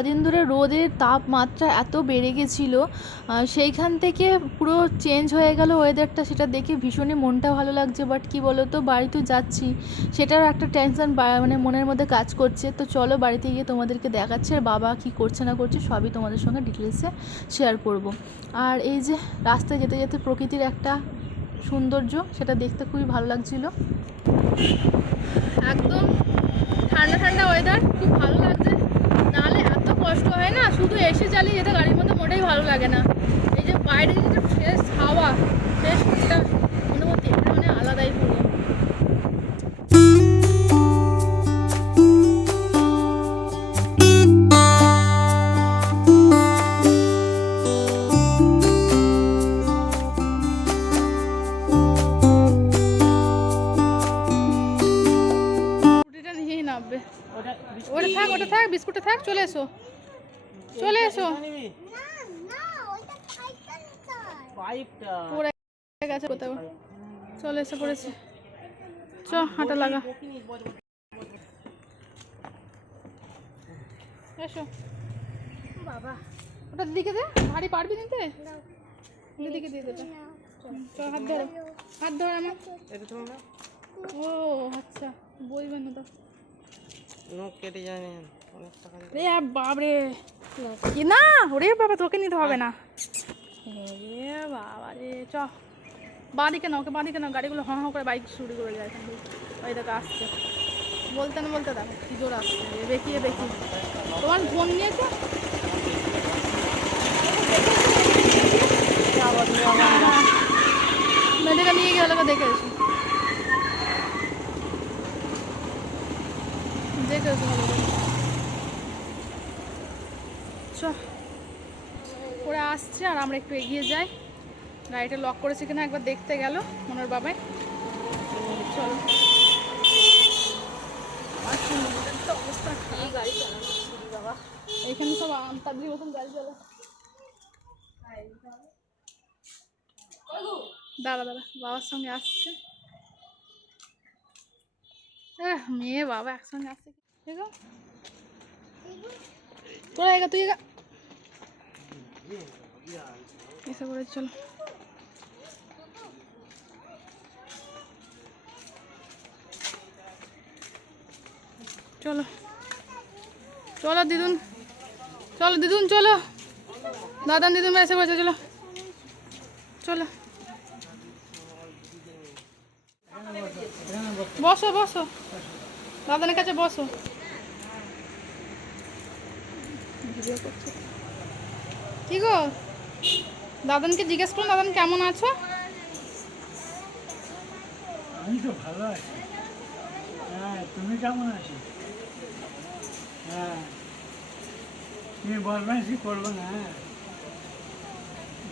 কদিন ধরে রোদের তাপমাত্রা এত বেড়ে গেছিল সেইখান থেকে পুরো চেঞ্জ হয়ে গেল ওয়েদারটা সেটা দেখে ভীষণই মনটা ভালো লাগছে। বাট কি বলো তো বাড়ি তো যাচ্ছি সেটার একটা টেনশন মানে মনের মধ্যে কাজ করছে। তো চলো বাড়িতে গিয়ে তোমাদেরকে দেখাচ্ছে, আর বাবা কি করছে না করছে, সবই তোমাদের সঙ্গে ডিটেলসে শেয়ার করব। আর এই যে রাস্তায় যেতে যেতে প্রকৃতির একটা সৌন্দর্য, সেটা দেখতে খুবই ভালো লাগছিল। একদম ঠান্ডা ঠান্ডা ওয়েদার খুব ভালো লাগছে। নাহলে কষ্ট হয় না, শুধু এসে চালিয়ে যেতে, গাড়ির মধ্যে মোটেই ভালো লাগে না। এই যে বাইরে যে ফ্রেশ হাওয়া ফ্রেশ এটা মানে আলাদাই পুরো। ওটা থাক ওটা থাক, বিস্কুটটা থাক, চলে এসো চলে এসো পাইপটা পড়ে গেছে কোথাও। চলে এসে পড়েছে। চ হাঁটা লাগা। এসো। বাবা। ওটা দিকে দে ভারী পারবি নিতে? দিদিকে দিয়ে দেবে চল হাত ধরো। হাত ধরো আমার। এটা তোমার না? ও আচ্ছা বলবেন না তো। নখ কেটে যায় রে কি না ওরে বাবা তোকে নিতে হবে না। বাবা রে, চ। বাঁদিকে না ওকে, বাঁদিকে না গাড়িগুলো হঁ হঁ করে বাইক শুরু করে যায়। ওই দেখো আসছে। বলতে না বলতে দেখো, কি জোর আসছে। এ বেঁকিয়ে তোমার ফোন নিয়েছো? মেয়েটাকে নিয়ে গেলে দেখে এসো দেখে এসো ভালো করে। চ ওরা আসছে আর আমরা একটু এগিয়ে যাই। গাড়িটা লক করেছে কিনা একবার দেখতে গেল মনোর বাবাই। চলো। অবস্থা গাড়ি বাবা। এখানে সব আমতাবলি মতন গাড়ি চালা দাঁড়া দাঁড়া বাবার সঙ্গে আসছে। মেয়ে বাবা একসঙ্গে আসছে তোরা এগা তুই এগা এসে করে চলো। চলো। চলো, দিদুন। চলো দিদুন, চলো। দাদান দিদুন এসে পড়েছে, চলো। চলো। বসো বসো। দাদানের কাছে বসো। কি গো? দাদানকে জিজ্ঞেস করুন দাদান কেমন আছো? আমি তো ভালো আছি। হ্যাঁ তুমি কেমন আছো? হ্যাঁ। তুমি বদমাইশি করব না হ্যাঁ।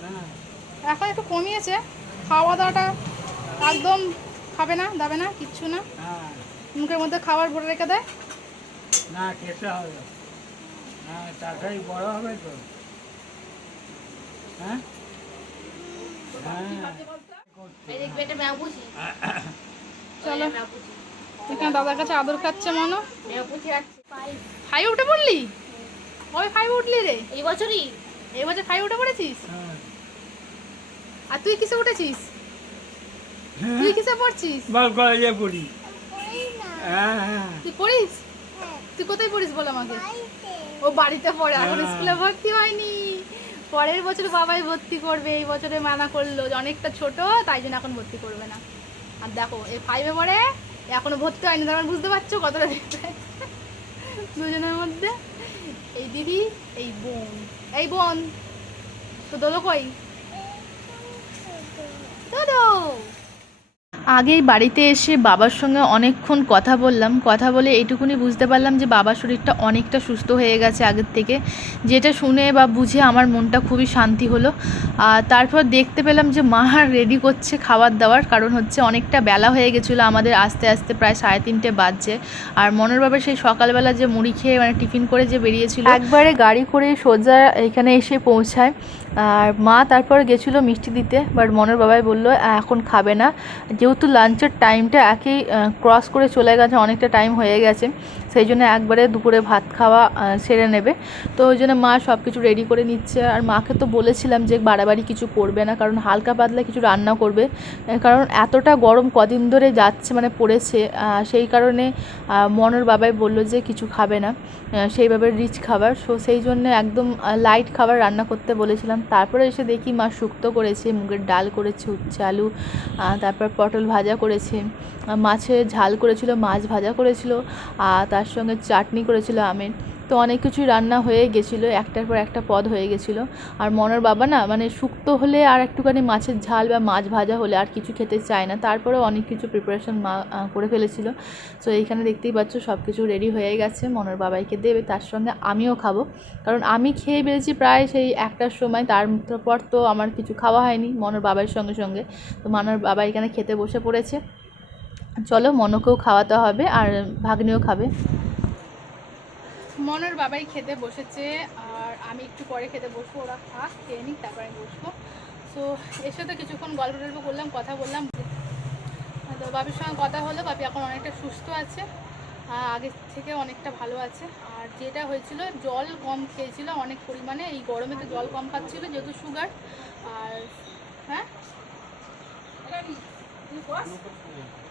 না এখন একটু কমিয়েছে খাওয়া দাওয়াটা একদম খাবে না দাবে না কিচ্ছু না। হ্যাঁ। মুখের মধ্যে খাবার ভরে রেখে দেয় না খেতে হবে। হ্যাঁ তাড়াতাড়ি বড় হবে তো। হ্যাঁ হ্যাঁ? চলো। এখানে দাদার কাছে আদর খাচ্ছে মনো। ফাইভ উঠে পড়লি? কবে ফাইভ উঠলি রে? এই বছরই এই বছর ফাইভ উঠে পড়েছিস? হ্যাঁ। আর তুই কিসে উঠেছিস? তুই কিসে পড়ছিস? বল কলেজে পড়ি। হ্যাঁ হ্যাঁ। তুই পড়িস? তুই কোথায় পড়িস বল আমাকে? ও বাড়িতে পড়ে এখন হ্যাঁ। স্কুলে ভর্তি হয়নি। পরের বছর বাবাই ভর্তি করবে এই বছরে মানা করল যে অনেকটা ছোট তাই জন্য এখন ভর্তি করবে না। আর দেখো এই ফাইভে পরে এখনও ভর্তি হয়নি তার মানে বুঝতে পারছ কতটা দেখতে দুজনের মধ্যে এই দিদি এই বোন এই বোন তো দোলো কই? দোলো আগেই বাড়িতে এসে বাবার সঙ্গে অনেকক্ষণ কথা বললাম। কথা বলে এইটুকুনি বুঝতে পারলাম যে বাবার শরীরটা অনেকটা সুস্থ হয়ে গেছে আগের থেকে। যেটা শুনে বা বুঝে আমার মনটা খুবই শান্তি হলো। আর তারপর দেখতে পেলাম যে মা রেডি করছে খাবার দাবার। কারণ হচ্ছে অনেকটা বেলা হয়ে গেছিল, আমাদের আস্তে আস্তে প্রায় সাড়ে তিনটে বাজছে। আর মনের বাবা সেই সকালবেলা যে মুড়ি খেয়ে মানে টিফিন করে যে বেরিয়েছিল একবারে গাড়ি করে সোজা এখানে এসে পৌঁছায়। আর মা তারপর গেছিল মিষ্টি দিতে বাট মনের বাবাই বলল এখন খাবে না। যেহেতু লাঞ্চের টাইমটা একই ক্রস করে চলে গেছে, অনেকটা টাইম হয়ে গেছে। সেই জন্য একবারে দুপুরে ভাত খাওয়া সেরে নেবে। তো ওই জন্য মা সব কিছু রেডি করে নিচ্ছে। আর মাকে তো বলেছিলাম যে বাড়াবাড়ি কিছু করবে না, কারণ হালকা পাতলা কিছু রান্না করবে। কারণ এতটা গরম কদিন ধরে যাচ্ছে মানে পড়েছে। সেই কারণে মনোর বাবাই বলল যে কিছু খাবে না। সেইভাবে রিচ খাবার। সো সেই জন্য একদম লাইট খাবার রান্না করতে বলেছিলাম। তারপরে এসে দেখি মা শুক্তো করেছে, মুগের ডাল করেছে, উচ্ছে আলু তারপর পটল ভাজা করেছে। মাছের ঝাল করেছিল, মাছ ভাজা করেছিল। আর তার সঙ্গে চাটনি করেছিল আমের তো অনেক কিছুই রান্না হয়ে গেছিল, একটার পর একটা পদ হয়ে গেছিল। আর মনের বাবা না মানে শুক্তো হলে আর একটুখানি মাছের ঝাল বা মাছ ভাজা হলে আর কিছু খেতে চায় না। তারপরেও অনেক কিছু প্রিপারেশন মা করে ফেলেছিল। সো এইখানে দেখতেই পাচ্ছ সব কিছু রেডি হয়ে গেছে, মনের বাবাইকে দেবে, তার সঙ্গে আমিও খাব। কারণ আমি খেয়ে বেরিয়েছি প্রায় সেই একটার সময় তারপর তো আমার কিছু খাওয়া হয়নি মনের বাবার সঙ্গে সঙ্গে। তো মনের বাবা এখানে খেতে বসে পড়েছে। চলো, মনকেও খাওয়াতে হবে আর ভাগ্নিও খাবে। মনের বাবাই খেতে বসেছে, আর আমি একটু পরে খেতে বসবো, ওরা খাক খেয়ে নিক, তারপরে আমি বসবো। তো এর সাথে কিছুক্ষণ গল্প টল্প করলাম, কথা বললাম। তো বাবির সঙ্গে কথা হলো, বাবি এখন অনেকটা সুস্থ আছে আগের থেকে অনেকটা ভালো আছে। আর যেটা হয়েছিল, জল কম খেয়েছিল অনেক পরিমাণে, এই গরমে তো জল কম খাচ্ছিল, যেহেতু সুগার আর হ্যাঁ?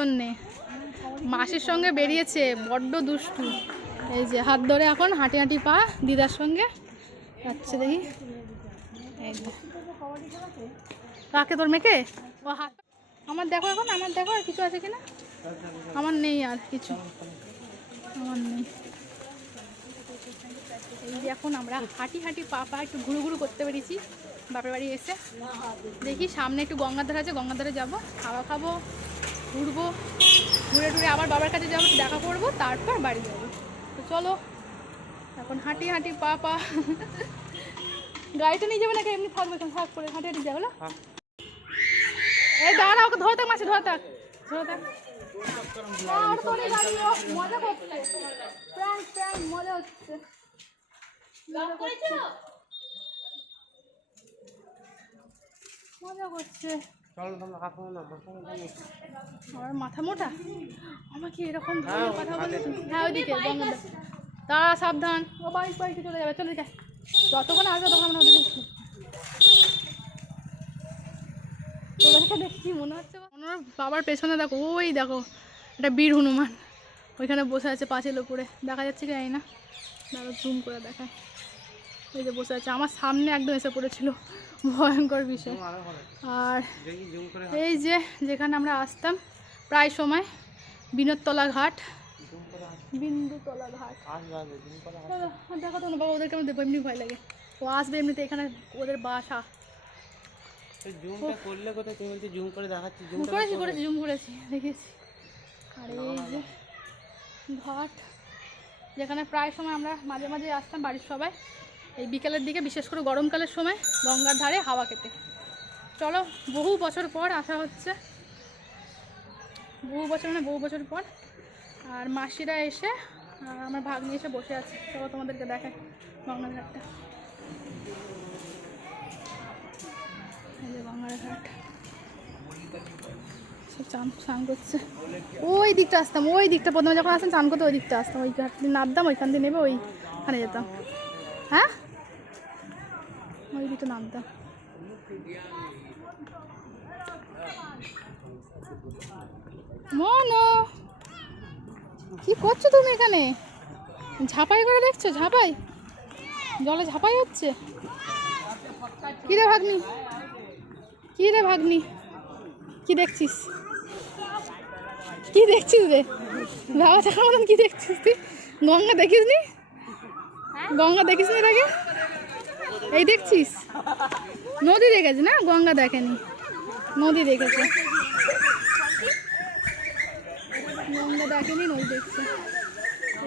জন্যে। মাসির সঙ্গে বেরিয়েছে, বড্ড দুষ্টু। এই যে হাত ধরে এখন হাঁটি হাঁটি পা দিদার সঙ্গে যাচ্ছে দেখি। কাকে তোর মেয়েকে? ও হাত আমার দেখো এখন, আমার দেখো, আর কিছু আছে কিনা? আমার নেই আর কিছু। আমার নেই। এই যে এখন আমরা হাঁটি হাঁটি পা পা একটু ঘুরু ঘুরু করতে পেরেছি বাপের বাড়ি এসে। দেখি সামনে একটু গঙ্গার গঙ্গাধার আছে গঙ্গাধারে যাব, খাওয়া খাব। ঘুরবো ঘুরে টুরে আবার বাবার কাছে যাব দেখা করব তারপর বাড়ি যাব। তো চলো এখন হাঁটি হাঁটি পা পা। গাড়িটা নিয়ে যাবে নাকি? এমনি থাকবে এখন থাক করে হাঁটি হাঁটি যাব না? হ্যাঁ। এই দাঁড়া ওকে ধরে থাক মাসে ধরে থাক ধরে থাক আর তোর এই গাড়ি ও মজা করছে। প্র্যাঙ্ক প্র্যাঙ্ক মজা হচ্ছে। মজা করছে। আমার মাথা মোটা? আমাকে এরকম হ্যাঁ, ধরনের কথা বলে হ্যাঁ ওইদিকে তারা সাবধান। ও বাইক বাইকে চলে যাবে চলে যায়। যতক্ষণ আসবে তখন আমরা ওদিকে তোদেরকে দেখছি মনে হচ্ছে ওনার বাবার পেছনে দেখো ওই দেখো একটা বীর হনুমান। ওইখানে বসে আছে পাঁচের উপরে। দেখা যাচ্ছে কি না। দাঁড়া জুম করে দেখায়। ওই যে বসে আছে। আমার সামনে একদম এসে পড়েছিল। ভয়ঙ্কর বিষয়। আর এই যে যেখানে আমরা আসতাম প্রায় সময় বিনোদতলা ঘাট। বিন্দুতলা দেখো তো না বাবা ওদেরকে আমার এমনি ভয় লাগে। ও আসবে এমনিতে এখানে ওদের বাসা। জুমটা করলে কোথায়? তুমি বলছো জুম করে দেখাচ্ছি জুম করেছি করেছি জুম করেছি দেখেছি। আর এই যে ঘাট যেখানে প্রায় সময় আমরা মাঝে মাঝে আসতাম বাড়ির সবাই। এই বিকেলের দিকে, বিশেষ করে গরমকালের সময়, গঙ্গার ধারে হাওয়া খেতে। চলো, বহু বছর পর আসা হচ্ছে। বহু বছর মানে বহু বছর পর। আর মাসিরা এসে আমার ভাগ্নি এসে বসে আছে। চলো তোমাদেরকে দেখায় গঙ্গার ঘাটটা। এই যে গঙ্গার ঘাট। চান করছে। ওই দিকটা আসতাম, ওই দিকটা। প্রথমে যখন আসতাম চান করতে ওই দিকটা আসতাম। ওই ঘাট নামতাম, ওইখান দিয়ে নেবে, ওইখানে যেতাম। হ্যাঁ? ওই দিকটা নামতাম মনো কি করছ তুমি এখানে? ঝাপাই করে দেখছ? ঝাপাই? জলে ঝাপাই হচ্ছে? কি রে ভাগ্নি? কি রে ভাগ্নি? কি দেখছিস? কি দেখছিস রে? বাবা থাকার মতন কি দেখছিস তুই? গঙ্গা দেখিস নি গঙ্গা দেখিস নি আগে এই দেখছিস? নদী দেখেছে না? গঙ্গা দেখেনি। নদী দেখেছে। গঙ্গা দেখেনি, নদী দেখছে।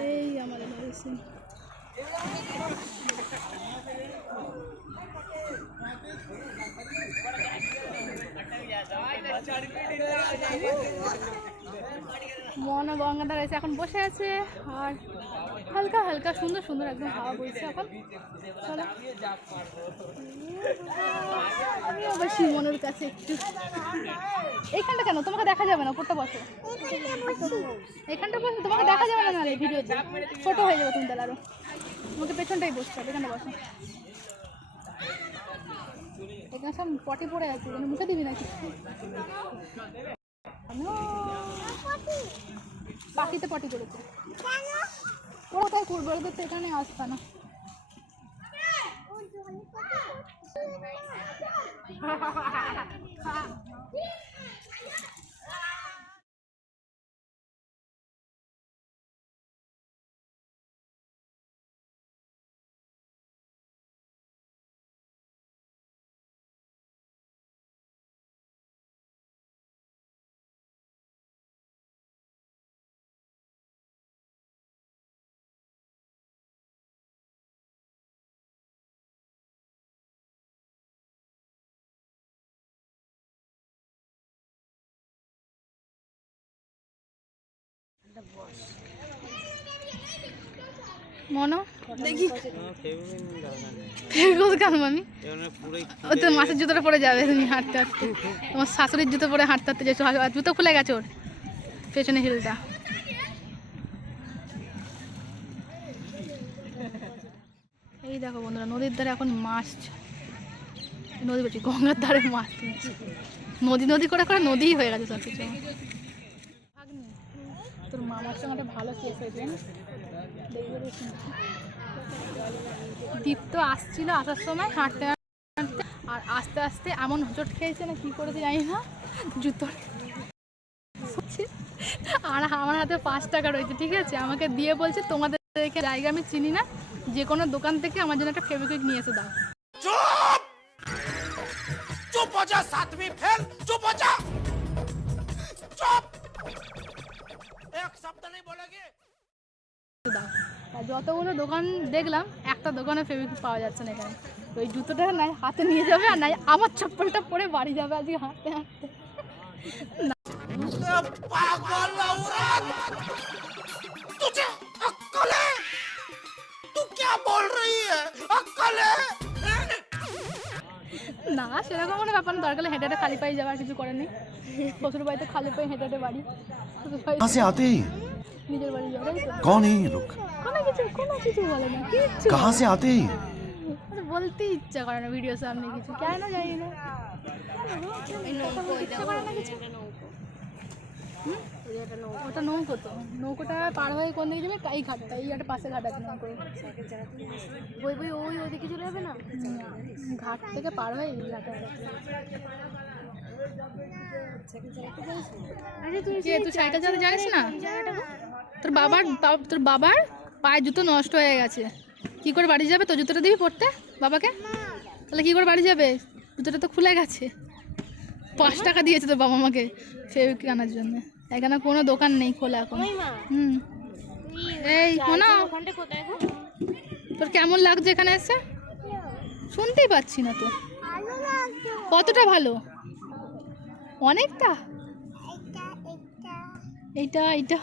এই আমার এসে মনে গঙ্গাধার এসে এখন বসে আছে আর হালকা হালকা, সুন্দর সুন্দর একদম হাওয়া বইছে এখন। আমি আবার শিমনের কাছে একটু। এইখানটা কেন? তোমাকে দেখা যাবে না, উপরটা বসো। এখানটা বসো, তোমাকে দেখা যাবে না নাহলে ভিডিওতে? ছোট হয়ে যাবে তুমি তাহলে আরও। তোমাকে পেছনটাই বসতে হবে এখানে বসো। এখানে সব পটি পড়ে আছে মুখে দিবি নাকি? পাখিতে পটি করেছে ওরা তাই করবে ওদের তো এখানে আসবে না। মনো? দেখি। আমি ও তো মাছের জুতোটা পরে যাবে তুমি হাঁটতে হাঁটতে। তোমার শাশুড়ির জুতো পরে হাঁটতে হাঁটতে যেছো। জুতো খুলে গেছে ওর। পেছনে হিলটা। এই দেখো বন্ধুরা নদীর ধারে এখন মাছ। নদী বলছি গঙ্গার ধারে মাছ নদী নদী করে করে নদীই হয়ে গেছে সব কিছু তোর মামার সঙ্গে একটা ভালো কেস হয়েছে দীপ্ত আসছিল আসার সময়, হাঁটতে হাঁটতে, আর আস্তে আস্তে এমন হোঁচট খেয়েছে না কী করেছে জানি না জুতোর আর আমার হাতে পাঁচ টাকা রয়েছে, ঠিক আছে? আমাকে দিয়ে বলছে তোমাদের জায়গা আমি চিনি না, যে কোনো দোকান থেকে আমার জন্য একটা ফেভিকুইক নিয়ে এসে, দাও। চুপ! চুপ চুপ! যতগুলো দোকান দেখলাম একটা দোকানে ফেভিকুইক পাওয়া যাচ্ছে না এখানে। তো ওই জুতোটা নাই হাতে নিয়ে যাবে আর নাই আমার চপ্পলটা পরে বাড়ি যাবে আজকে হাতে হাঁটতে। সেরকম কোনো ব্যাপার না দরকার হেঁটে হেঁটে খালি পায়ে যাওয়ার কিছু করার নেই। শ্বশুর বাড়িতে খালি পায়ে হেঁটে হেঁটে বাড়ি। হাসি আতেই নিজের বাড়ি যাওয়াই কোন এই লোক? কোনো কিছু কোনো কিছু বলে না কিছু কাহা সে আতেই আচ্ছা, বলতে ইচ্ছা করে না ভিডিও সামনে কিছু। কেন জানি না। ইচ্ছা করে না কিছু ওটা নৌকো। তো। নৌকোটা পার হয়ে কোন দিকে যাবে? এই ঘাটটা এই একটা পাশে ঘাট আছে নৌকো। বই বই ওই ওইদিকে চলে যাবে না? ঘাট থেকে পার হয়ে এই ঘাটে আরে তুই সাইকেল চালাতে জানিস না? তোর বাবার তোর বাবার পায়ে জুতো নষ্ট হয়ে গেছে। কি করে বাড়ি যাবে? তো জুতোটা দিবি পড়তে বাবাকে? তাহলে কি করে বাড়ি যাবে? জুতোটা তো খুলে গেছে। পাঁচ টাকা দিয়েছে তোর বাবা মাকে ফেবিক আনার জন্য। এখানে কোনো দোকান নেই খোলা এখন। হুম। এই শোনা। তোর কেমন লাগছে এখানে এসে? শুনতেই পাচ্ছি না তো। কতটা ভালো? অনেকটা? এইটা এইটা।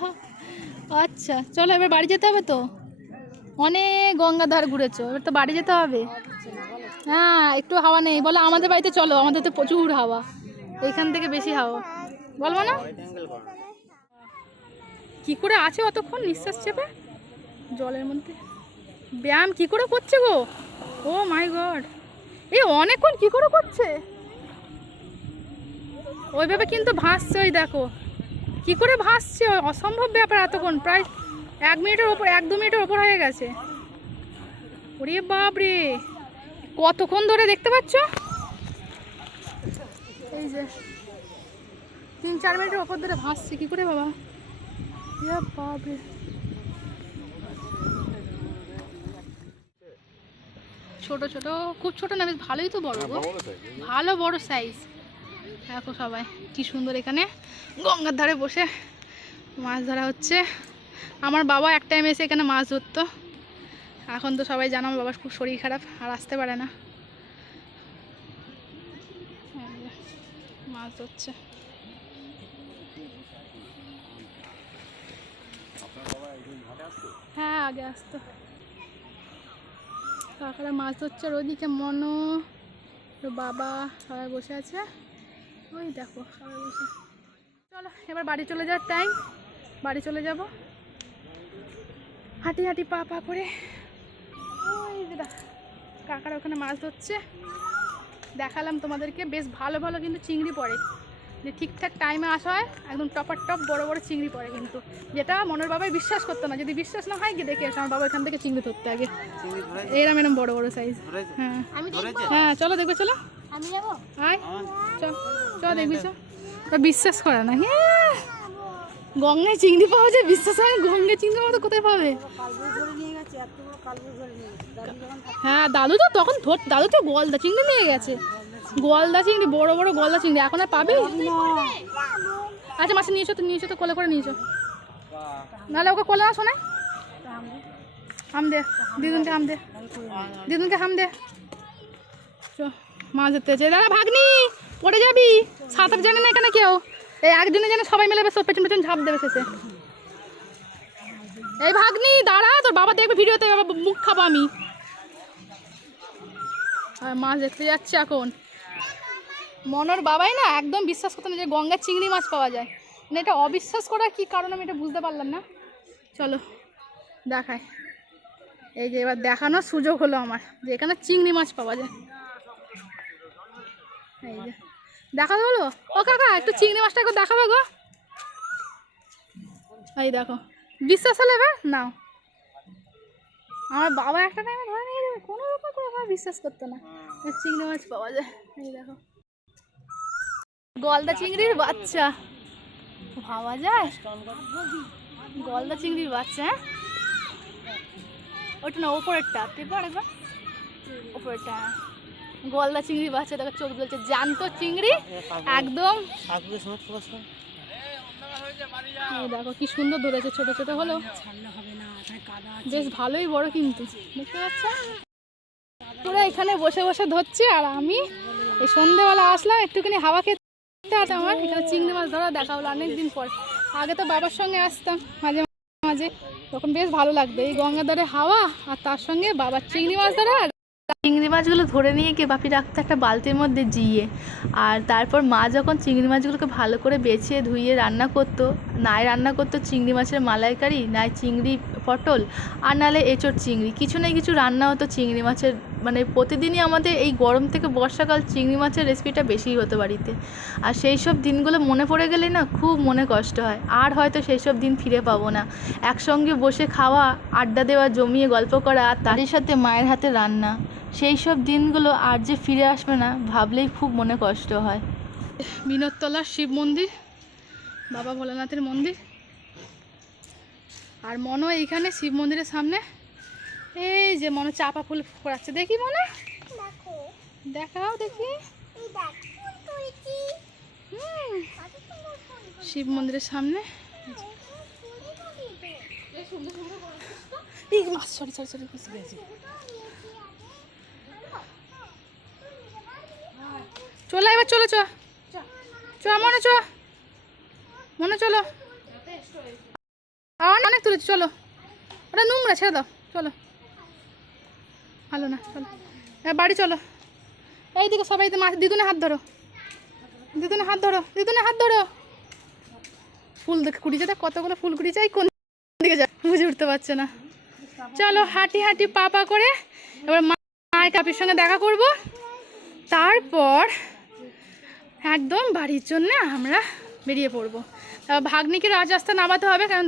আচ্ছা চলো এবার বাড়ি যেতে হবে তো? অনেক গঙ্গাধার ঘুরেছো এবার তো বাড়ি যেতে হবে। হ্যাঁ একটু হাওয়া নেই। বলো আমাদের বাড়িতে চলো আমাদের তো প্রচুর হাওয়া। ওইখান থেকে বেশি হাওয়া। বলব না? কি করে আছে অতক্ষণ? নিঃশ্বাস চেপে? জলের মধ্যে। ব্যায়াম কি করে করছে গো? ও মাই গড। এ অনেকক্ষণ কি করে করছে? ওইভাবে কিন্তু ভাসছে ওই দেখো। কি করে ভাসছে? অসম্ভব ব্যাপার এতক্ষণ। প্রায় এক মিনিটের ওপর, এক দু মিনিটের ওপর হয়ে গেছে। ওরে বাপ রে কতক্ষণ ধরে দেখতে পাচ্ছ? এই যে, তিন চার মিনিটের ওপর ধরে ভাসছে। কি করে বাবা? এ বাপ রে ছোট ছোট খুব ছোট না বেশ ভালোই তো বড় গো। ভালো বড় সাইজ দেখো সবাই কি সুন্দর এখানে। গঙ্গার ধারে বসে মাছ ধরা হচ্ছে। আমার বাবা এক টাইম এসে এখানে মাছ ধরতো। এখন তো সবাই জানো আমার বাবার খুব শরীর খারাপ আর আসতে পারে না। মাছ ধরছে। হ্যাঁ আগে আসতো। কাকারা মাছ ধরছে আর ওইদিকে মনো বাবা সবাই বসে আছে। ওই দেখো সবাই বসে। চলো এবার বাড়ি চলে যাওয়ার টাইম বাড়ি চলে যাব। হাঁটি হাঁটি পা পা করে। ওই দেখ, কাকারা ওখানে মাছ ধরছে। দেখালাম তোমাদেরকে বেশ ভালো ভালো কিন্তু চিংড়ি পড়ে। যে ঠিকঠাক টাইমে আসা হয় একদম টপার টপ বড় বড় চিংড়ি পড়ে কিন্তু। যেটা মনের বাবাই বিশ্বাস করতো না। যদি বিশ্বাস না হয় কি দেখে এসো আমার বাবা এখান থেকে চিংড়ি ধরতে আগে। এরম এরম বড় বড় সাইজ হ্যাঁ। হ্যাঁ চলো দেখবে চলো। আমি যাব? আয়। চ চ দেখবি চ ওরা বিশ্বাস করে না। হ্যাঁ গঙ্গায় চিংড়ি পাওয়া যায়? বিশ্বাস হয় না? গঙ্গায় চিংড়ি মতো কোথায় পাবে? হ্যাঁ দাদু তো তখন ধর দাদু তো গলদা চিংড়ি নিয়ে গেছে। গলদা চিংড়ি বড় বড় গলদা চিংড়ি। এখন আর পাবি? আচ্ছা মাসে নিয়েছো তো নিয়েছো তো কোলে করে নিয়েছো নাহলে ওকে কোলে না? শোনে হাম দে দিদুনকে হাম দে। দিদুনকে হাম দে। মাছ ধরতে আছে দাদা ভাগনি পড়ে যাবি? সাঁতার জানে না এখানে কেউ? এই একজনে যেন সবাই মিলে বেশ পেছন পেছন ঝাঁপ দেবে শেষে। এই ভাগনি দাঁড়া তোর বাবা দেখবে ভিডিওতে বাবা মুখ খাব আমি। আর মাছ দেখতে যাচ্ছে এখন। মনোর বাবাই না একদম বিশ্বাস করতো না যে গঙ্গার চিংড়ি মাছ পাওয়া যায়। মানে এটা অবিশ্বাস করার কি কারণ আমি এটা বুঝতে পারলাম না। চলো দেখায় এই যে এবার দেখানোর সুযোগ হলো আমার যে এখানে চিংড়ি মাছ পাওয়া যায়। এই যে, দেখাতে হলো ও কাকা, একটু চিংড়ি মাছটা একটু দেখাবে গো। এই দেখো, বিশ্বাস হলে এবার? নাও। আমার বাবা একটা টাইমে ধরে নিয়ে যাবে, কোনো রকম আমার বিশ্বাস করতো না চিংড়ি মাছ পাওয়া যায়। এই দেখো। গলদা চিংড়ির বাচ্চা। ভাবা যায়? গলদা চিংড়ির বাচ্চা হ্যাঁ? ওটা না, ওপরেরটা। টেপো আরেকবার ওপরেরটা হ্যাঁ। গলদা চিংড়ির বাচ্চা, দেখো চোখ জ্বলছে জ্যান্ত চিংড়ি, একদম। দেখো কি সুন্দর ধরেছে, ছোট ছোট হলো। বেশ ভালোই বড় কিন্তু, দেখতে পাচ্ছ? পুরো এখানে বসে বসে ধরছি, আর আমি এই সন্ধেবেলা আসলাম, একটুখানি হাওয়া খেতে। আছে আমার এখানে চিংড়ি মাছ ধরা দেখা হলো অনেকদিন পর। আগে তো বাবার সঙ্গে আসতাম মাঝে মাঝে, তখন বেশ ভালো লাগতো। এই গঙ্গাধারে হাওয়া আর তার সঙ্গে বাবার চিংড়ি মাছ ধরা চিংড়ি মাছগুলো ধরে নিয়ে গিয়ে বাপি রাখতো একটা বালতির মধ্যে জিয়ে। আর তারপর মা যখন চিংড়ি মাছগুলোকে ভালো করে বেছে ধুইয়ে রান্না করতো, নাই রান্না করতো চিংড়ি মাছের মালাইকারি, নাই চিংড়ি পটল, আর নাহলে এঁচোড় চিংড়ি। কিছু না কিছু রান্না হতো চিংড়ি মাছের মানে প্রতিদিনই আমাদের এই গরম থেকে বর্ষাকাল চিংড়ি মাছের রেসিপিটা বেশিই হতো বাড়িতে। আর সেই সব দিনগুলো মনে পড়ে গেলে না খুব মনে কষ্ট হয়। আর হয়তো সেই সব দিন ফিরে পাবো না। একসঙ্গে বসে খাওয়া, আড্ডা দেওয়া, জমিয়ে গল্প করা, আর তারই সাথে মায়ের হাতে রান্না। সেই সব দিনগুলো আর যে ফিরে আসবে না ভাবলেই খুব মনে কষ্ট হয়। বিনোদতলা শিব মন্দির বাবা ভোলানাথের মন্দির আর মনো এইখানে শিব মন্দিরের সামনে। এই যে মনে চাপা ফুল ফোড়াচ্ছে দেখি মনে? দেখাও দেখি। এই দেখ ফুল তুলছি। হুম, কত সুন্দর ফুল শিব মন্দিরের সামনে। সরি সরি সরি চলো এবার চলো, চ। চ, মনে চ। মনে চলো। অনেক তুলেছি, চলো। ওটা নোংরা, ছেড়ে দাও। চলো। ভালো না, চলো। এবার বাড়ি চলো। এইদিকে সবাই মাছ দিদুনে হাত ধরো। দিদুনে হাত ধরো। দিদুনে হাত ধরো। ফুল দেখে, কুড়িয়েছে দেখ, কতগুলো ফুল কুড়িয়েছে। এই কোন দিকে যা, বুঝে উঠতে পারছে না। চলো, হাঁটি হাঁটি, পা পা করে এবার মায়ের কাপির সঙ্গে দেখা করব। তারপর একদম বাড়ির জন্য আমরা বেরিয়ে পড়ব। ভাগ্নিকে ভাগ্নিকে রাজরাস্তা নামাতে হবে কারণ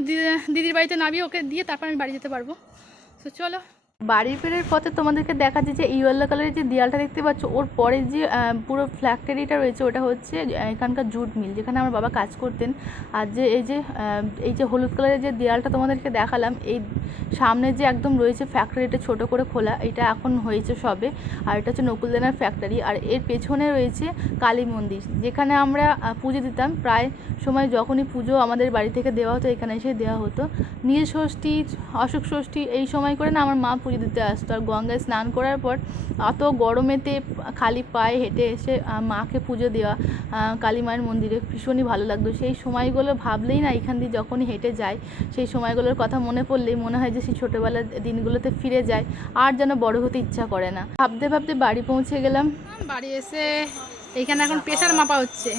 দিদির বাড়িতে নামিয়ে ওকে দিয়ে তারপর আমি বাড়ি যেতে পারব। তো চলো। বাড়ি ফেরার পথে তোমাদেরকে দেখাচ্ছে যে ইয়েলো কালারের যে দেয়ালটা দেখতে পাচ্ছ, ওর পরে যে পুরো ফ্ল্যাক্টরিটা রয়েছে, ওটা হচ্ছে এখানকার জুট মিল যেখানে আমার বাবা কাজ করতেন। আর যে, এই যে এই যে হলুদ কালারের যে দেয়ালটা তোমাদেরকে দেখালাম, এই সামনে যে একদম রয়েছে ফ্যাক্টরিটা ছোট করে খোলা, এটা এখন হয়েছে সবে। আর এটা হচ্ছে নকুলদানার ফ্যাক্টরি আর এর পেছনে রয়েছে কালী মন্দির, যেখানে আমরা পুজো দিতাম। প্রায় সময় যখনই পুজো আমাদের বাড়ি থেকে দেওয়া হতো, এখানে এসে দেওয়া হতো। নীল ষষ্ঠী, অশোক ষষ্ঠী, এই সময় করে না আমার মা পুজো দিতে আসতো। আর গঙ্গায় স্নান করার পর অত গরমেতে খালি পায়ে হেঁটে এসে মাকে পুজো দেওয়া কালী মায়ের মন্দিরে ভীষণই ভালো লাগতো। সেই সময়গুলো ভাবলেই না, এখান দিয়ে যখনই হেঁটে যাই সেই সময়গুলোর কথা মনে পড়লেই মনে হয় যে সেই ছোটোবেলার দিনগুলোতে ফিরে যায়, আর যেন বড় হতে ইচ্ছা করে না। ভাবতে ভাবতে বাড়ি পৌঁছে গেলাম। বাড়ি এসে এখানে এখন প্রেশার মাপা হচ্ছে।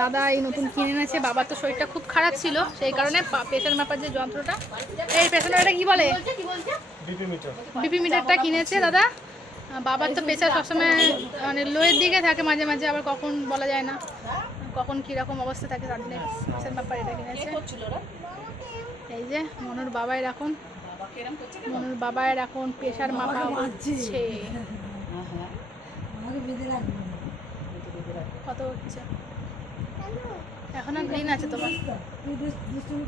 দাদা এই নতুন কিনে এনেছে বাবার তো শরীরটা খুব খারাপ ছিল সেই কারণে প্রেশার মাপার যে যন্ত্রটা। এই প্রেশার এটা কি বলে? বিপি মিটারটা কিনেছে দাদা। বাবার তো প্রেশার সবসময় মানে লোয়ের দিকে থাকে মাঝে মাঝে আবার কখন বলা যায় না। কখন কীরকম অবস্থা থাকে তার জন্য প্রেশার মাপার এটা কিনেছে। এই যে মনুর বাবাই এখন মনুর বাবাই এখন প্রেশার মাপা হচ্ছে। কত হচ্ছে? এখন আর দিন আছে তোমার।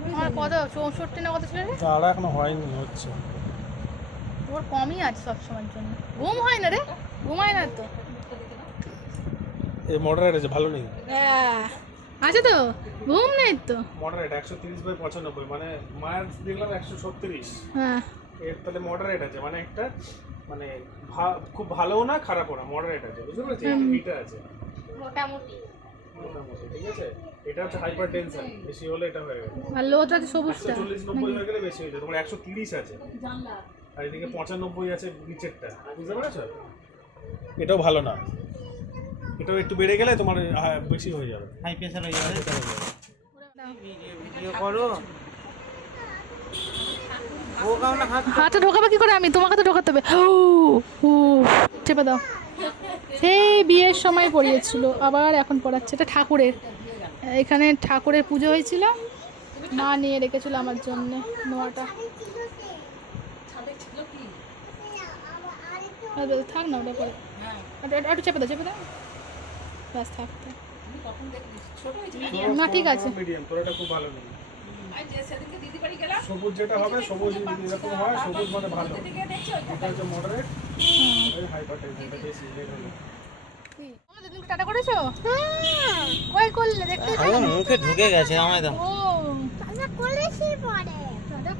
তোমার কত? চৌষট্টি না কত ছিল রে? তারা এখনও হয়নি হচ্ছে। তোমার কমই আছে সব সময়ের জন্য। ঘুম হয় না রে? ঘুম হয় না তো? এই মডারেট আছে ভালো নেই। হ্যাঁ। আছে তো? ঘুম নেই তো? মডারেট একশো তিরিশ বাই পঁচানব্বই মানে মায়ের দেখলাম একশো ছত্রিশ। হ্যাঁ। এর তাহলে মডারেট আছে মানে একটা মানে ভা- খুব ভালোও না খারাপও না মডারেট আছে বুঝতে পেরেছি? এটা আছে। মোটামুটি। ঠিক আছে? এটা হচ্ছে হাইপার টেনশন বেশি হলে এটা হয়ে গেল। আর লোটা আছে সবুজটা চল্লিশ নব্বই হয়ে গেলে বেশি হয়ে যায় তোমার একশো তিরিশ আছে। আর এদিকে পঁচানব্বই আছে নিচেরটা বুঝতে পেরেছ? এটাও ভালো না। এটাও একটু বেড়ে গেলে তোমার বেশি হয়ে যাবে। হাই প্রেশার হয়ে যাবে। ভিডিও করো। ও গাও না হাত ঢোকাবে কি করে? আমি তোমাকে তো ঢোকাতে হবে। ও চেপে দাও। সেই বিয়ের সময় পড়িয়েছিল আবার এখন পড়াচ্ছে। এটা ঠাকুরের। এখানে ঠাকুরের পুজো হয়েছিল। মা নিয়ে রেখেছিল আমার জন্য নোয়াটা। থাক না ওটা পরে। একটু- চেপে দাও চেপে দাও। ব্যাস থাক থাক। না ঠিক আছে। মিডিয়াম তোর খুব ভালো নেই সবুজ যেটা হবে সবুজ এরকম হয় সবুজ মানে ভালো। এটা হচ্ছে মডারেট হাইপার টেনশন এটা বেশি লেট হলে। টাটা করেছ? কই করলে দেখতে আমার মুখে ঢুকে গেছে আমায় দাও। ও। টাটা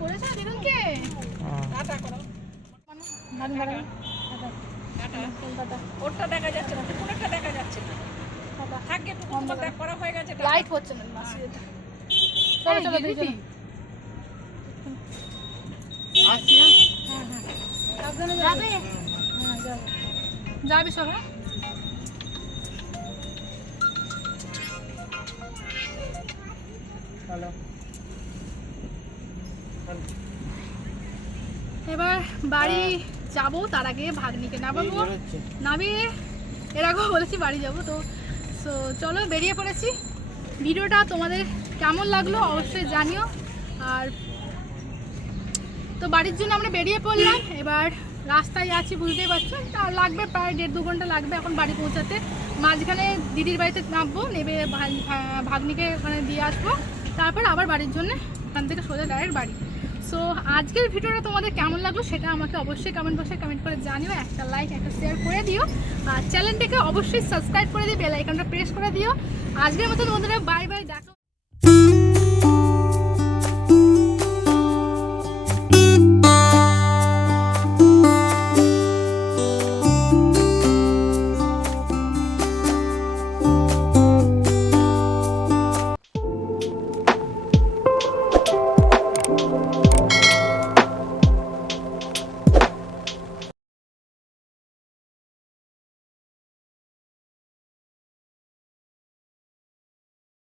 করেছ দিদিকে টাটা করো। দাঁড়ান দাঁড়ান টাটা। টাটা। ওরটা দেখা যাচ্ছে না কোনটা দেখা যাচ্ছে না। টাটা। থাকে করা। হয়ে গেছে লাইট হচ্ছে না মাসি চলো চলো দুইজন সাবধানে যাবে। হ্যাঁ যাবে। যাবি সব হ্যাঁ হ্যালো এবার বাড়ি যাব তার আগে ভাগ্নিকে নামাবো। নামিয়ে এর আগেও বলেছি বাড়ি যাব তো সো চলো বেরিয়ে পড়েছি। ভিডিওটা তোমাদের কেমন লাগল অবশ্যই জানিও। আর তো বাড়ির জন্য আমরা বেরিয়ে পড়লাম। এবার রাস্তায় আছি, বুঝতেই পারছ। তা লাগবে প্রায় দেড় দু ঘণ্টা লাগবে এখন বাড়ি পৌঁছাতে। মাঝখানে দিদির বাড়িতে নামবো, নেবে ভাগ্নিকে ওখানে দিয়ে আসব। তারপর আবার বাড়ির জন্য ওখান থেকে সোজা ডাইরেক্ট বাড়ি। সো আজকের ভিডিওটা তোমাদের কেমন লাগল সেটা আমাকে অবশ্যই কমেন্ট বক্সে কমেন্ট করে জানিও। একটা লাইক একটা শেয়ার করে দিও। আর চ্যানেলটিকে অবশ্যই সাবস্ক্রাইব করে দিও বেল আইকনটা প্রেস করে দিও। আজকের মতন বন্ধুরা বাই বাই দেখো